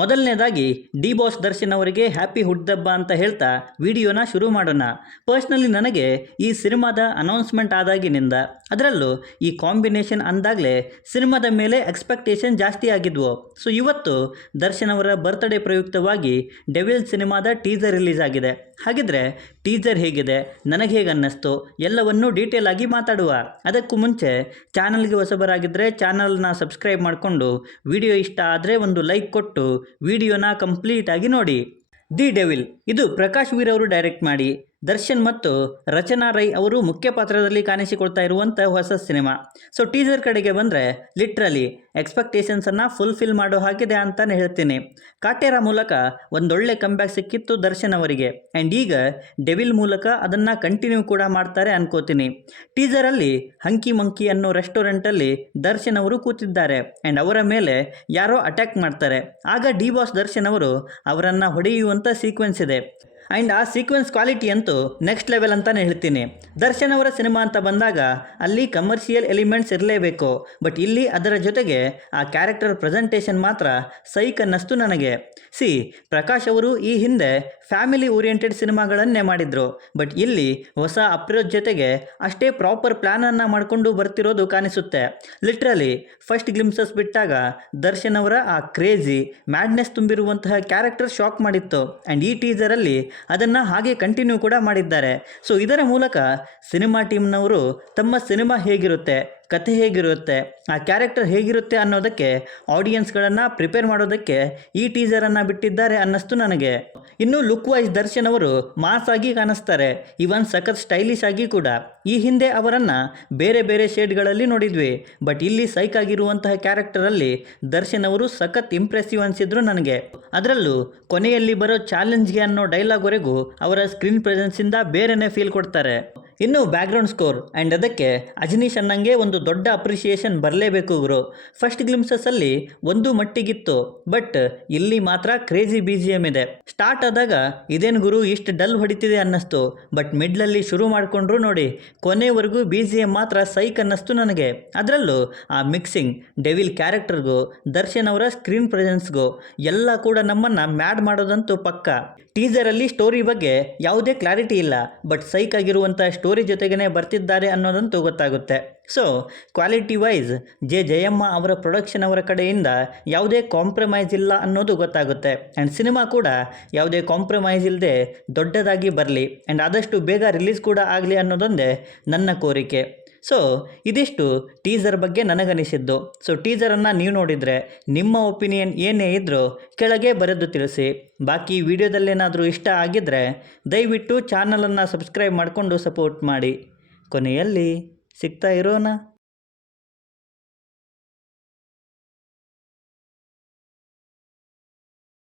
ಮೊದಲನೇದಾಗಿ D boss Darshan ಅವರಿಗೆ happy ಹುಟ್ಟಿದಬ್ಬ ಅಂತ ಹೇಳ್ತಾ ವಿಡಿಯೋನ ಶುರು ಮಾಡೋಣ. ಪರ್ಸ್ನಲಿ ನನಗೆ ಈ ಸಿನಿಮಾದ ಅನೌನ್ಸ್ಮೆಂಟ್ ಆದಾಗಿನಿಂದ, ಅದರಲ್ಲೂ ಈ ಕಾಂಬಿನೇಷನ್ ಅಂದಾಗಲೇ ಸಿನಿಮಾದ ಮೇಲೆ ಎಕ್ಸ್ಪೆಕ್ಟೇಷನ್ ಜಾಸ್ತಿ ಆಗಿದ್ವು. ಸೊ ಇವತ್ತು ದರ್ಶನ್ ಅವರ ಬರ್ತ್ಡೇ ಪ್ರಯುಕ್ತವಾಗಿ ಡೆವಿಲ್ ಸಿನಿಮಾದ ಟೀಸರ್ ರಿಲೀಸ್ ಆಗಿದೆ. ಹಾಗಿದ್ರೆ ಟೀಸರ್ ಹೇಗಿದೆ, ನನಗೆ ಹೇಗೆ ಅನ್ನಿಸ್ತು ಎಲ್ಲವನ್ನೂ ಡೀಟೇಲ್ ಆಗಿ ಮಾತಾಡುವ. ಅದಕ್ಕೂ ಮುಂಚೆ ಚಾನಲ್ಗೆ ಹೊಸಬರಾಗಿದ್ದರೆ ಚಾನಲ್ನ ಸಬ್ಸ್ಕ್ರೈಬ್ ಮಾಡಿಕೊಂಡು ವಿಡಿಯೋ ಇಷ್ಟ ಆದರೆ ಒಂದು ಲೈಕ್ ಕೊಟ್ಟು ವಿಡಿಯೋನ ಕಂಪ್ಲೀಟ್ ಆಗಿ ನೋಡಿ. ದಿ ಡೆವಿಲ್ ಇದು ಪ್ರಕಾಶ್ ವೀರ್ ಅವರು ಡೈರೆಕ್ಟ್ ಮಾಡಿ ದರ್ಶನ್ ಮತ್ತು ರಚನಾ ರೈ ಅವರು ಮುಖ್ಯ ಪಾತ್ರದಲ್ಲಿ ಕಾಣಿಸಿಕೊಳ್ತಾ ಇರುವಂಥ ಹೊಸ ಸಿನಿಮಾ. ಸೊ ಟೀಸರ್ ಕಡೆಗೆ ಬಂದರೆ ಲಿಟ್ರಲಿ ಎಕ್ಸ್ಪೆಕ್ಟೇಷನ್ಸನ್ನು ಫುಲ್ಫಿಲ್ ಮಾಡೋ ಹಾಗಿದೆ ಅಂತಲೇ ಹೇಳ್ತೀನಿ. ಕಾಟೇರ ಮೂಲಕ ಒಂದೊಳ್ಳೆ ಕಂಬ್ಯಾಕ್ ಸಿಕ್ಕಿತ್ತು ದರ್ಶನ್ ಅವರಿಗೆ, ಆ್ಯಂಡ್ ಈಗ ಡೆವಿಲ್ ಮೂಲಕ ಅದನ್ನು ಕಂಟಿನ್ಯೂ ಕೂಡ ಮಾಡ್ತಾರೆ ಅನ್ಕೋತೀನಿ. ಟೀಸರಲ್ಲಿ ಹಂಕಿ ಮಂಕಿ ಅನ್ನೋ ರೆಸ್ಟೋರೆಂಟಲ್ಲಿ ದರ್ಶನ್ ಅವರು ಕೂತಿದ್ದಾರೆ ಆ್ಯಂಡ್ ಅವರ ಮೇಲೆ ಯಾರೋ ಅಟ್ಯಾಕ್ ಮಾಡ್ತಾರೆ. ಆಗ ಡಿ ಬಾಸ್ ದರ್ಶನ್ ಅವರು ಅವರನ್ನು ಹೊಡೆಯುವಂಥ ಸೀಕ್ವೆನ್ಸ್ ಇದೆ. ಆ್ಯಂಡ್ ಆ ಸೀಕ್ವೆನ್ಸ್ ಕ್ವಾಲಿಟಿ ಅಂತೂ ನೆಕ್ಸ್ಟ್ ಲೆವೆಲ್ ಅಂತಲೇ ಹೇಳ್ತೀನಿ. ದರ್ಶನ್ ಅವರ ಸಿನಿಮಾ ಅಂತ ಬಂದಾಗ ಅಲ್ಲಿ ಕಮರ್ಷಿಯಲ್ ಎಲಿಮೆಂಟ್ಸ್ ಇರಲೇಬೇಕು, ಬಟ್ ಇಲ್ಲಿ ಅದರ ಜೊತೆಗೆ ಆ ಕ್ಯಾರೆಕ್ಟರ್ ಪ್ರೆಸೆಂಟೇಷನ್ ಮಾತ್ರ ಸೈಕ್ ಅನ್ನಿಸ್ತು ನನಗೆ. ಪ್ರಕಾಶ್ ಅವರು ಈ ಹಿಂದೆ ಫ್ಯಾಮಿಲಿ ಓರಿಯೆಂಟೆಡ್ ಸಿನಿಮಾಗಳನ್ನೇ ಮಾಡಿದರು, ಬಟ್ ಇಲ್ಲಿ ಹೊಸ ಅಪ್ರೋಚ್ ಜೊತೆಗೆ ಅಷ್ಟೇ ಪ್ರಾಪರ್ ಪ್ಲ್ಯಾನನ್ನು ಮಾಡಿಕೊಂಡು ಬರ್ತಿರೋದು ಕಾಣಿಸುತ್ತೆ. ಲಿಟ್ರಲಿ ಫಸ್ಟ್ ಗ್ಲಿಮ್ಸಸ್ ಬಿಟ್ಟಾಗ ದರ್ಶನ್ ಅವರ ಆ ಕ್ರೇಜಿ ಮ್ಯಾಡ್ನೆಸ್ ತುಂಬಿರುವಂತಹ ಕ್ಯಾರೆಕ್ಟರ್ ಶಾಕ್ ಮಾಡಿತ್ತು, ಆ್ಯಂಡ್ ಈ ಟೀಸರಲ್ಲಿ ಅದನ್ನು ಹಾಗೆ ಕಂಟಿನ್ಯೂ ಕೂಡ ಮಾಡಿದ್ದಾರೆ. ಸೊ ಇದರ ಮೂಲಕ ಸಿನಿಮಾ ಟೀಮ್ನವರು ತಮ್ಮ ಸಿನಿಮಾ ಹೇಗಿರುತ್ತೆ, ಕಥೆ ಹೇಗಿರುತ್ತೆ, ಆ ಕ್ಯಾರೆಕ್ಟರ್ ಹೇಗಿರುತ್ತೆ ಅನ್ನೋದಕ್ಕೆ ಆಡಿಯನ್ಸ್ಗಳನ್ನು ಪ್ರಿಪೇರ್ ಮಾಡೋದಕ್ಕೆ ಈ ಟೀಸರನ್ನು ಬಿಟ್ಟಿದ್ದಾರೆ ಅನ್ನಿಸ್ತು ನನಗೆ. ಇನ್ನು ಲುಕ್ ವೈಸ್ ದರ್ಶನ್ ಅವರು ಮಾಸ್ ಆಗಿ ಕಾಣಿಸ್ತಾರೆ, ಇವನ್ ಸಖತ್ ಸ್ಟೈಲಿಶ್ ಆಗಿ ಕೂಡ. ಈ ಹಿಂದೆ ಅವರನ್ನು ಬೇರೆ ಬೇರೆ ಶೇಡ್ಗಳಲ್ಲಿ ನೋಡಿದ್ವಿ, ಬಟ್ ಇಲ್ಲಿ ಸೈಕ್ ಆಗಿರುವಂತಹ ಕ್ಯಾರೆಕ್ಟರಲ್ಲಿ ದರ್ಶನ್ ಅವರು ಸಖತ್ ಇಂಪ್ರೆಸಿವ್ ಅನಿಸಿದ್ರು ನನಗೆ. ಅದರಲ್ಲೂ ಕೊನೆಯಲ್ಲಿ ಬರೋ ಚಾಲೆಂಜ್ಗೆ ಅನ್ನೋ ಡೈಲಾಗ್ವರೆಗೂ ಅವರ ಸ್ಕ್ರೀನ್ ಪ್ರೆಸೆನ್ಸಿಂದ ಬೇರೆನೇ ಫೀಲ್ ಕೊಡ್ತಾರೆ. ಇನ್ನು ಬ್ಯಾಕ್ಗ್ರೌಂಡ್ ಸ್ಕೋರ್ ಆ್ಯಂಡ್ ಅದಕ್ಕೆ ಅಜನೀಶ್ ಅನ್ನಂಗೆ ಒಂದು ದೊಡ್ಡ ಅಪ್ರಿಷಿಯೇಷನ್ ಬರಲೇಬೇಕು ಗುರು. ಫಸ್ಟ್ ಗ್ಲಿಮ್ಸಸ್ಸಲ್ಲಿ ಒಂದು ಮಟ್ಟಿಗಿತ್ತು, ಬಟ್ ಇಲ್ಲಿ ಮಾತ್ರ ಕ್ರೇಜಿ BGM ಇದೆ. ಸ್ಟಾರ್ಟ್ ಆದಾಗ ಇದೇನು ಗುರು ಇಷ್ಟು ಡಲ್ ಹೊಡಿತಿದೆ ಅನ್ನಿಸ್ತು, ಬಟ್ ಮಿಡ್ಲಲ್ಲಿ ಶುರು ಮಾಡಿಕೊಂಡ್ರು ನೋಡಿ, ಕೊನೆವರೆಗೂ BGM ಮಾತ್ರ ಸೈಕ್ ಅನ್ನಿಸ್ತು ನನಗೆ. ಅದರಲ್ಲೂ ಆ ಮಿಕ್ಸಿಂಗ್ ಡೆವಿಲ್ ಕ್ಯಾರೆಕ್ಟರ್ಗೂ ದರ್ಶನ್ ಅವರ ಸ್ಕ್ರೀನ್ ಪ್ರೆಸೆನ್ಸ್ಗೂ ಎಲ್ಲ ಕೂಡ ನಮ್ಮನ್ನು ಮ್ಯಾಡ್ ಮಾಡೋದಂತೂ ಪಕ್ಕ. ಟೀಸರಲ್ಲಿ ಸ್ಟೋರಿ ಬಗ್ಗೆ ಯಾವುದೇ ಕ್ಲಾರಿಟಿ ಇಲ್ಲ, ಬಟ್ ಸೈಕ್ ಆಗಿರುವಂಥ ಸ್ಟೋರಿ ಜೊತೆಗೇ ಬರ್ತಿದ್ದಾರೆ ಅನ್ನೋದಂತೂ ಗೊತ್ತಾಗುತ್ತೆ. ಸೊ ಕ್ವಾಲಿಟಿ ವೈಸ್ ಜಯಮ್ಮ ಅವರ ಪ್ರೊಡಕ್ಷನ್ ಅವರ ಕಡೆಯಿಂದ ಯಾವುದೇ ಕಾಂಪ್ರಮೈಸ್ ಇಲ್ಲ ಅನ್ನೋದು ಗೊತ್ತಾಗುತ್ತೆ. ಆ್ಯಂಡ್ ಸಿನಿಮಾ ಕೂಡ ಯಾವುದೇ ಕಾಂಪ್ರಮೈಸ್ ಇಲ್ಲದೆ ದೊಡ್ಡದಾಗಿ ಬರಲಿ ಆ್ಯಂಡ್ ಆದಷ್ಟು ಬೇಗ ರಿಲೀಸ್ ಕೂಡ ಆಗಲಿ ಅನ್ನೋದೊಂದೇ ನನ್ನ ಕೋರಿಕೆ. ಸೊ ಇದಿಷ್ಟು ಟೀಸರ್ ಬಗ್ಗೆ ನನಗನಿಸಿದ್ದು. ಸೊ ಟೀಸರನ್ನು ನೀವು ನೋಡಿದರೆ ನಿಮ್ಮ ಒಪಿನಿಯನ್ ಏನೇ ಇದ್ದರೂ ಕೆಳಗೆ ಬರೆದು ತಿಳಿಸಿ. ಬಾಕಿ ವಿಡಿಯೋದಲ್ಲೇನಾದರೂ ಇಷ್ಟ ಆಗಿದ್ದರೆ ದಯವಿಟ್ಟು ಚಾನಲನ್ನು ಸಬ್ಸ್ಕ್ರೈಬ್ ಮಾಡಿಕೊಂಡು ಸಪೋರ್ಟ್ ಮಾಡಿ. ಕೊನೆಯಲ್ಲಿ ಸಿಗ್ತಾ ಇರೋಣ.